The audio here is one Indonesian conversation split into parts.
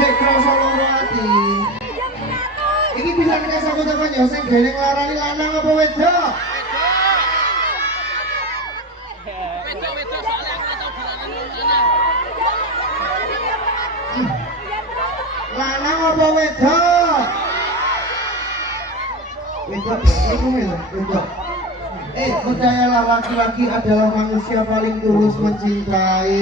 Cek krasa loro ati. Iki bisa nek aku takon yo sing gene nglarani lanang apa wedok? Wedok soalnya aku tau bilangan lanang. Lanang apa wedok? Wedok, itu wedok. Percayalah laki-laki adalah manusia paling tulus mencintai.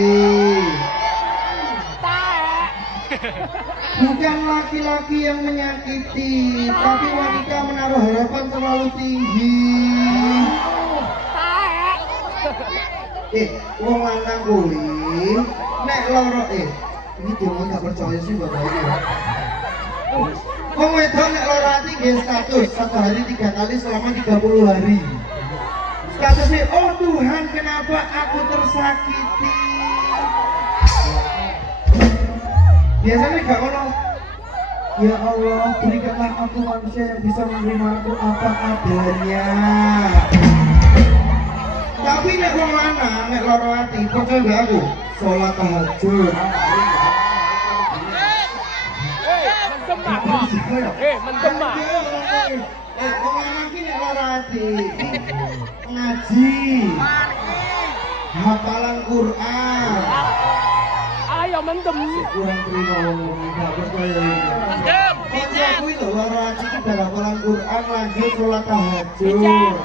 Bukan laki-laki yang menyakiti, tapi wanita menaruh harapan terlalu tinggi. Wong lanang kuwi nek loro ini dia gak percaya sih bapak ini. Wong wedok nek loro ati nggih status 1 hari 3 kali selama 30 hari. Statusnya, oh Tuhan kenapa aku tersakiti. Biasanya gak ono. Ya Allah, berikanlah aku manusia yang bisa menerima aku apa adanya. Tapi nek wong lanang nek loro ati, percaya gak aku? Salat tahajud. Mendem. Wong lanang ki nek loro ati ngaji. Hafalan Quran. Ayo mendem. Kurang terima wong gak percaya ini. Mendem. Aku itu loro ati ki hafalan Quran lanjut salat tahajud.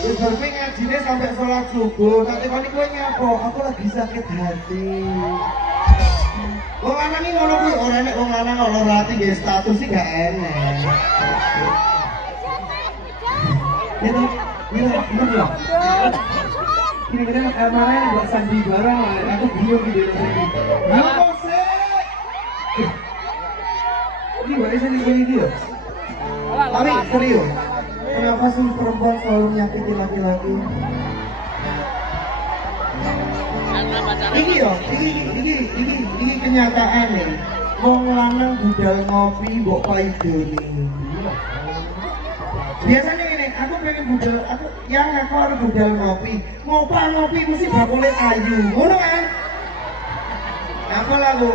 Terus baru ngajine sampai sholat subuh, nanti kau ini nyapa, aku lagi sakit hati. Wong lanang ini ngono kuwi, ora nek wong lanang ora rati nggih status sih gak enak. Itu, bener loh. Kira-kira kemarin buat sandi barang, aku bingung di dalam ini. Apa sih? Ini barisan ini dia. Tapi serius. Kenapa sih perempuan selalu menyakiti laki-laki? Ini kenyataan nih. Wong lanang budal ngopi mbok paidoni. Biasanya ini, aku pengen budal, aku harus budal ngopi. Ngopi mesti bakule ayu, ngono kan? Apa lagu?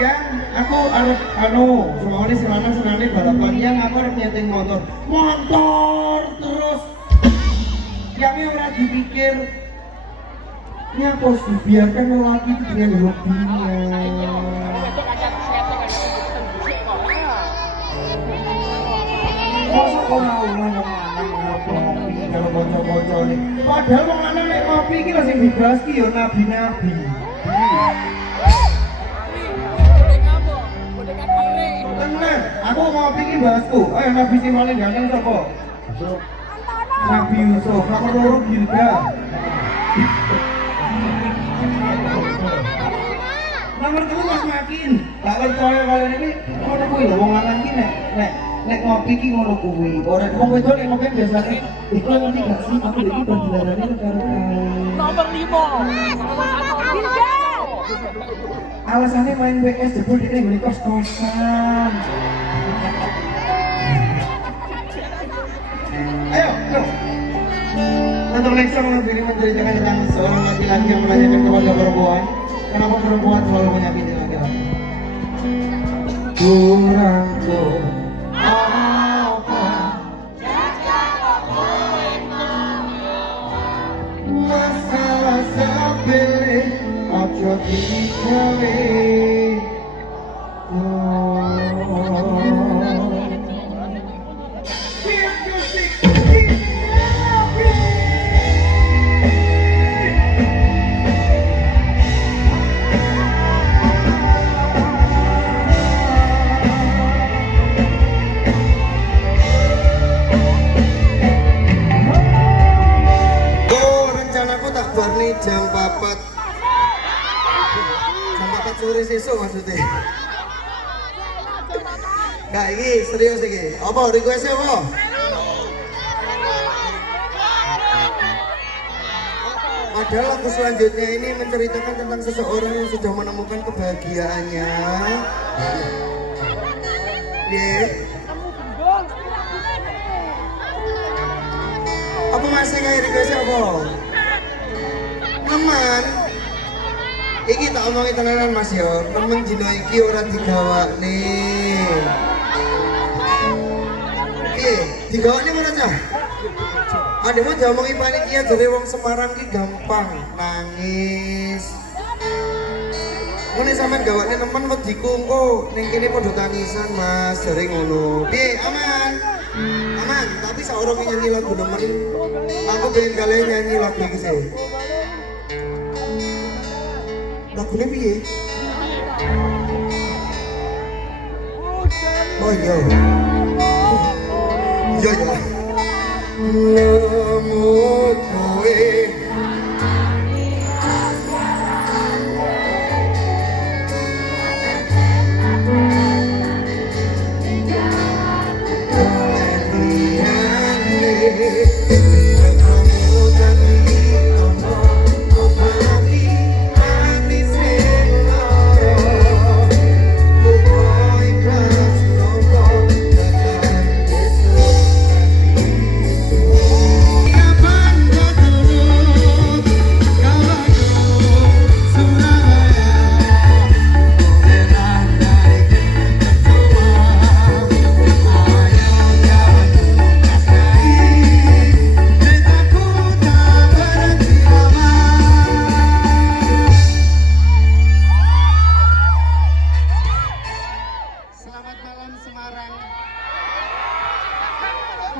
Ya, aku harus semuanya senang balapan yang aku harus nyeting motor terus yang orang dipikir ini apa sih, biarkan lelaki itu dengan hobinya. Masa orang ngopi kalau bocor-bocor nih, padahal orang lanang nek ngopi ini masih dibahas ya nabi-nabi. Tenang, aku mau pikir bahasku. Ayo Nabi sing paling ganteng sapa? Nabi Yusuf, nomor loro Gilda. Nomor 3 Mas Makin. Tak percaya kalian ini ngono kuwi lho wong lanang iki nek ngopi iki ngono kuwi. Ora wong wedok nek ngopi biasane iku ngerti gak sih aku iki perjalanane karo Nomor 5. Gilda. Alasannya main WS jebul dia beli kos-kosan. Ayo. Untuk next song ini menceritakan tentang seorang laki-laki yang menanyakan kepada perempuan, kenapa perempuan selalu menyakiti laki-laki. Kurangku apa? Masalah sepele. Ojo digawe rencanaku tak bar nih jam 4 sore sesuk maksudnya. Nah ini serius ini. Apa requestnya apa? Padahal lagu selanjutnya ini menceritakan tentang seseorang yang sudah menemukan kebahagiaannya. Apa masih kayak requestnya apa? aman. Iki tak omongi tenanan Mas yo, temen dina iki ora digawakne. Piye? Digawakne ora cah? Ademu diomongi panitia jare wong Semarang ki gampang nangis. Mune sampean gawakne nemen wediku engko ning kene padha tangisan Mas, jare ngono. Piye? Aman. Aman, tapi saurunge nyanyi lagu nemen. Aku pengen kalian nyanyi lagu iki sih. Lagune piye? Oh iya. Iya ya. Lemut kowe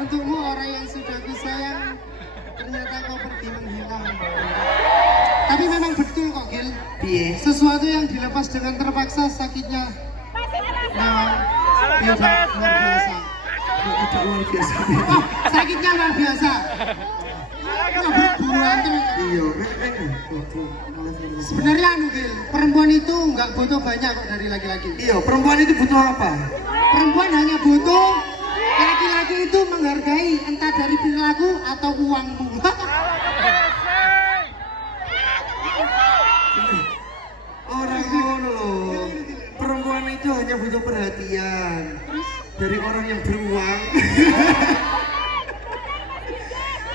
untukmu orang yang sudah kusayang, ternyata kau pergi menghilang. Tapi memang betul kok Gil, sesuatu yang dilepas dengan terpaksa sakitnya memang tidak luar biasa. Sakitnya luar biasa. Sebenarnya anu Gil, perempuan itu nggak butuh banyak kok dari laki-laki. Iya, perempuan itu butuh apa? Perempuan hanya butuh laki-laki itu menghargai, entah dari perilaku atau uangmu. Orang ngono loh. Perempuan itu hanya butuh perhatian dari orang yang beruang.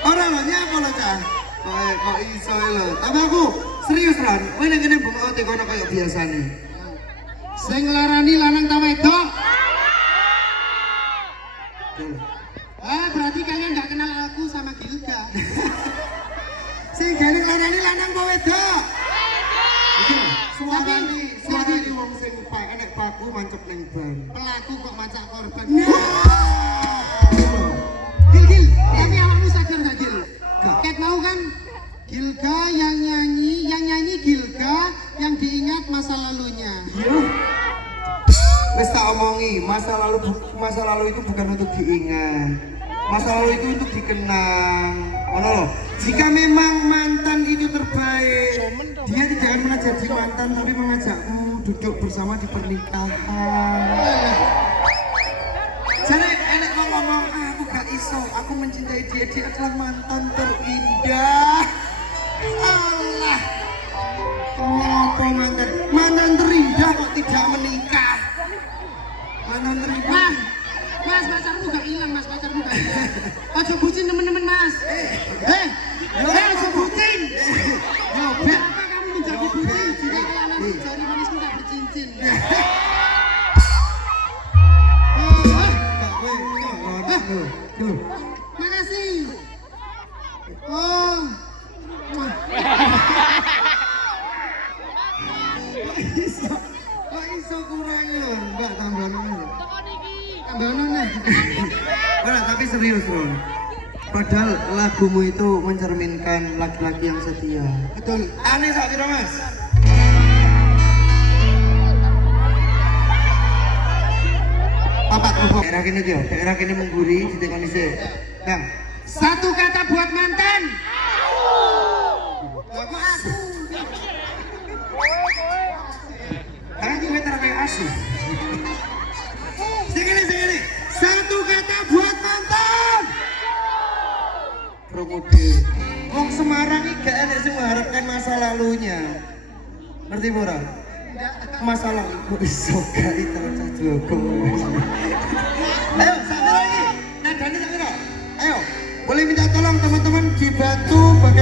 Orang lo nyapa lo cah? Kok iso lo? Tapi aku serius Ran. Kowe nang kene bengok kono kaya biasane. Sing nglarani lanang ta wedok? Berarti kalian nggak kenal aku sama Gilda. Sing gane nglarani lanang apa wedok? Suarane wong sing enek paku mancep ning ban. Pelaku kok macak korban. Gil, Tapi awakmu sadar gak Gil? Ket mau kan Gilga yang nyanyi Gilga yang diingat masa lalunya. Wes tak omongi, masa lalu itu bukan untuk diingat. Masa lalu itu untuk dikenang. Ono loh. Jika memang mantan itu terbaik, dia tidak akan pernah jadi mantan tapi mengajakmu duduk bersama di pernikahan. Jadi enek ngomong, aku gak iso, aku mencintai dia adalah mantan terindah. Allah. Kenapa mantan terindah kok tidak menikah? Mantan terindah. Mas, pacarmu gak hilang, Mas, pacarmu gak hilang. Ojo bucin temen-temen, Mas. Ojo bucin. Kenapa kamu menjadi bucin jika kalau nanti jari manismu tak bercincin? Makasih. Oh. Kok iso kurangnya? Enggak tambahan aja. Tambahan nih. Nah, tapi serius Ron. Padahal lagumu itu mencerminkan laki-laki yang setia. Betul. Aneh sak piro Mas? Papat opo? Daerah kene mengguri ditekoni sik. Bang, Satu kata buat mantan. Kok aku? tangan kowe terame asu. Sing ini. Satu kata buat mantan. Promode. Wong Semarang iki gak enek sing mengharapkan masa lalunya. Ngerti ora? Masa lalu kok iso gak itu cah jogo. Ayo, sampai lagi. Nadane sampai. Ayo, boleh minta tolong teman-teman dibantu bagaimana